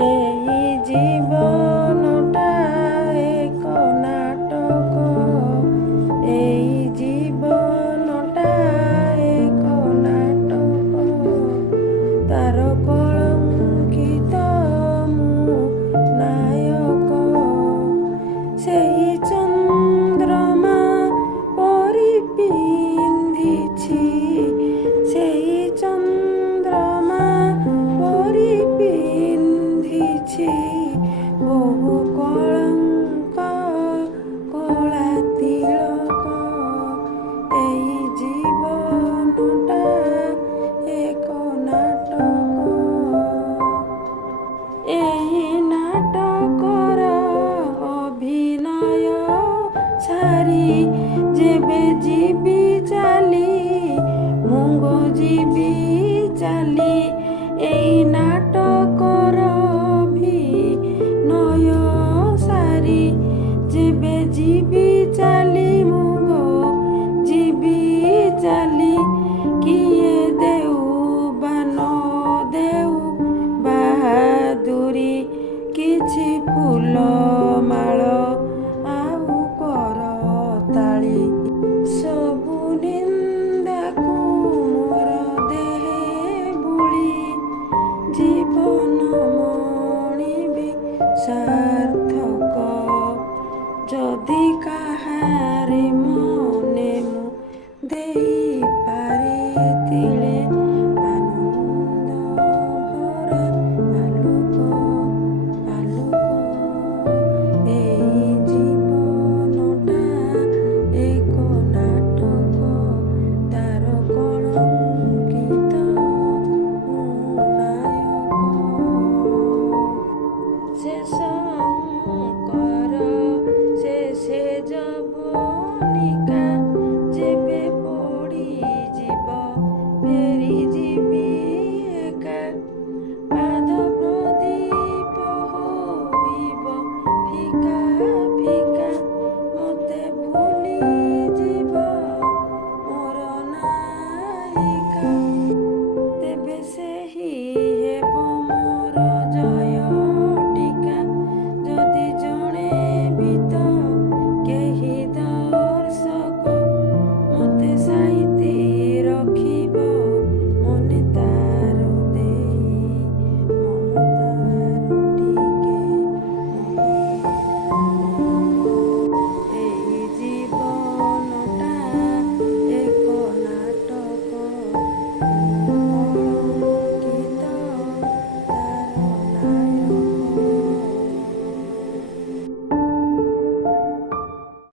এই জীবনটা এক নাটক, এই জীবনটা এক নাটক, তার কলঙ্কিত ମୁଁ ନାୟକ। ସେଇ ଚନ୍ଦ୍ରମା ପରି ପିନ୍ଧିଛି, ସେଇ ଚନ୍ଦ୍ରମା ପରି ପିନ୍ଧିଛି ବହୁ କଳଙ୍କ କଳା ତିଳକ। ଏଇ ଜୀବନଟା ଏକ ନାଟକ, ଏଇ ନାଟକର ଅଭିନୟ ସାରି ଯେବେ ଯିବି ଚାଲି, ମୁଁ ଯିବି ଚାଲି। ଏଇ ନାଟକର ଅଭିନୟ ସାରି ଯେବେ ଯିବି ଚାଲି, ମୁଁ ଯିବି ଚାଲି। କିଏ ଦେଉ ବା ନ ଦେଉ ବାହାଦୁରୀ, କିଛି ଫୁଲମାଳ ଆଉ କରତାଳି, ସବୁ ନିନ୍ଦାକୁ ମୋର ଦେହେ ବୋଳି ଜୀବନ